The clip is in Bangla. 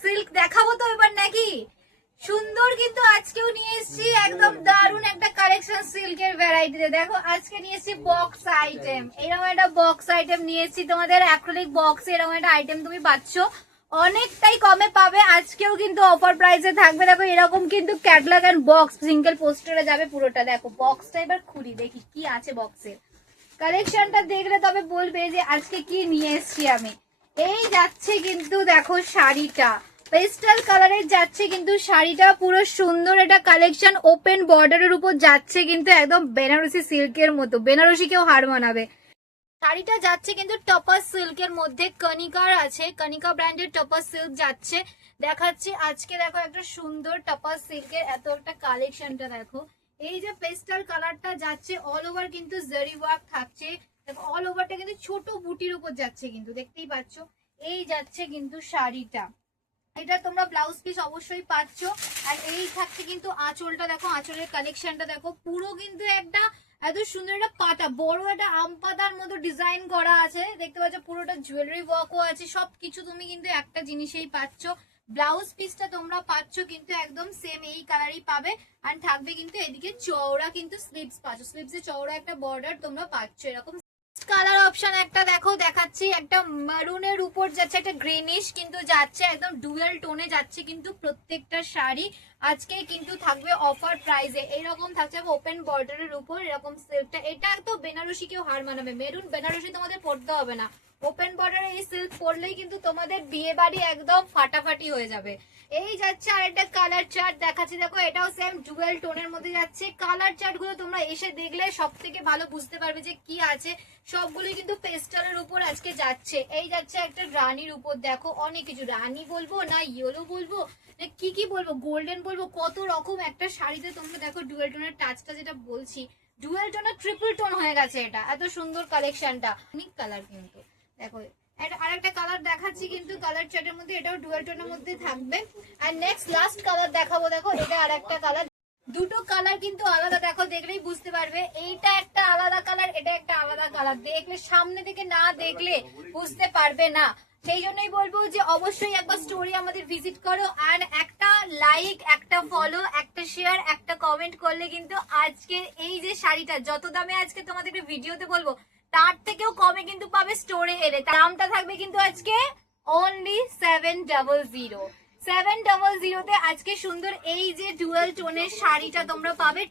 সিল্ক দেখাবো তো এবার নাকি? সুন্দর কিন্তু আজকেও নিয়ে এসেছি একদম দারুণ একটা কালেকশন সিল্কের ভ্যারাইটিতে। দেখো আজকে নিয়ে এসেছি বক্স আইটেম, এরকম একটা বক্স আইটেম নিয়ে এসেছি তোমাদের অ্যাক্রিলিক বক্সে। এরকম একটা আইটেম তুমি পাচ্ছ অনেকটাই কমে পাবে, আজকেও কিন্তু অফার প্রাইসে থাকবে। দেখো এরকম কিন্তু ক্যাটলগ এন্ড বক্স সিঙ্গেল পোস্টারে যাবে পুরোটা। দেখো বক্সটা এবার খুলি দেখি কি আছে বক্সে। কালেকশনটা দেখলে তবে বলবে যে আজকে কি নিয়ে এসেছি আমি। এই যাচ্ছে কিন্তু দেখো শাড়িটা পেস্টাল কালারের যাচ্ছে কিন্তু শাড়িটা পুরো সুন্দর একটা কালেকশন ওপেন বর্ডারের উপর যাচ্ছে কিন্তু একদম বেনারসি সিল্কের মতো, বেনারসি কেউ হার মানাবে। শাড়িটা যাচ্ছে কিন্তু টপাস সিল্কের মধ্যে, কনিকার আছে, কনিকা ব্র্যান্ডের টপাস সিল্ক যাচ্ছে। দেখাচ্ছি আজকে দেখো একটা সুন্দর টপাস সিল্কের এত একটা কালেকশনটা দেখো। এই যে পেস্টাল কালারটা যাচ্ছে অল ওভার কিন্তু জারি ওয়ার্ক থাকছে। দেখো অল ওভারটা কিন্তু ছোট বুটির উপর যাচ্ছে কিন্তু, দেখতেই পাচ্ছ। এই যাচ্ছে কিন্তু শাড়িটা, এটা তোমরা ব্লাউজ পিস অবশ্যই পাচ্ছ। আর এই থাকছে কিন্তু আঁচলটা, দেখো আঁচলের কালেকশনটা দেখো পুরো কিন্তু একটা এত সুন্দর একটা পাতা, বড় একটা আম পাতার মতো ডিজাইন করা আছে, দেখতে পাচ্ছ। পুরোটা জুয়েলারি ওয়ার্কও আছে, সবকিছু তুমি কিন্তু একটা জিনিসেই পাচ্ছ। ব্লাউজ পিসটা তোমরা পাচ্ছ কিন্তু একদম সেম এই কালারই পাবে। আর থাকবে কিন্তু এদিকে চওড়া কিন্তু স্লিভস পাচ্ছ, স্লিভসে চওড়া একটা বর্ডার তোমরা পাচ্ছ। এরকম কালার অপশন একটা দেখো দেখাচ্ছি, একটা মারুনের উপর যাচ্ছে, একটা গ্রিনিশ কিন্তু যাচ্ছে, একদম ডুয়েল টোনে যাচ্ছে কিন্তু প্রত্যেকটা শাড়ি। আজকে কিন্তু থাকবে অফার প্রাইসে, এইরকম থাকছে ওপেন বর্ডারের উপর এরকম সিল্কটা। এটা তো বেনারসি কেউ হার মানাবে, মেরুন বেনারসি তোমাদের পড়তে হবে না। ওপেন বর্ডারে এই সিল্ক পরলেই কিন্তু তোমাদের বিয়ে বাড়ি একদম ফাটাফাটি হয়ে যাবে। এই যাচ্ছে আর একটা কালার চার্ট দেখাচ্ছি, দেখো এটাও সেম ডুয়েল টোনের মধ্যে যাচ্ছে। কালার চার্ট গুলো তোমরা এসে দেখলে সব থেকে ভালো বুঝতে পারবে যে কি আছে। সবগুলো কিন্তু পেস্টালের উপর আজকে যাচ্ছে। এই যাচ্ছে একটা রানীর উপর, দেখো অনেক কিছু, রানী বলবো না ইয়েলো বলবো না কি কি বলবো, গোল্ডেন বলবো, কত রকম একটা শাড়িতে তোমরা দেখো ডুয়েল টোনের টাচটা যেটা বলছি, ডুয়েল টোনের ট্রিপল টোন হয়ে গেছে এটা, এত সুন্দর কালেকশনটা। অনেক কালার কিন্তু দেখো আরেকটা কালার দেখাচ্ছি কিন্তু কালার চার্টের মধ্যে, এটাও ডুয়েল টোনের মধ্যে থাকবে। আর নেক্সট লাস্ট কালার দেখাবো, দেখো এটা আরেকটা কালার, দুটো কালার কিন্তু আলাদা, দেখো দেখলেই বুঝতে পারবে। এইটা একটা আলাদা কালার, এটা একটা আলাদা কালার, দেখলে সামনে থেকে না দেখলে বুঝতে পারবে না। সেই জন্যই বলবো যে অবশ্যই একবার স্টোরি আমাদের ভিজিট করো, আর একটা লাইক, একটা ফলো, একটা শেয়ার, একটা কমেন্ট করলে কিন্তু আজকে এই যে শাড়িটা যত দামে আজকে তোমাদেরকে ভিডিওতে বলবো তার থেকেও কমে কিন্তু পাবে স্টোরে এলে। দামটা থাকবে কিন্তু আজকে অনলি 700, 700 আজকে সুন্দর এই যে ডুয়াল টোনের শাড়িটা তোমরা পাবে।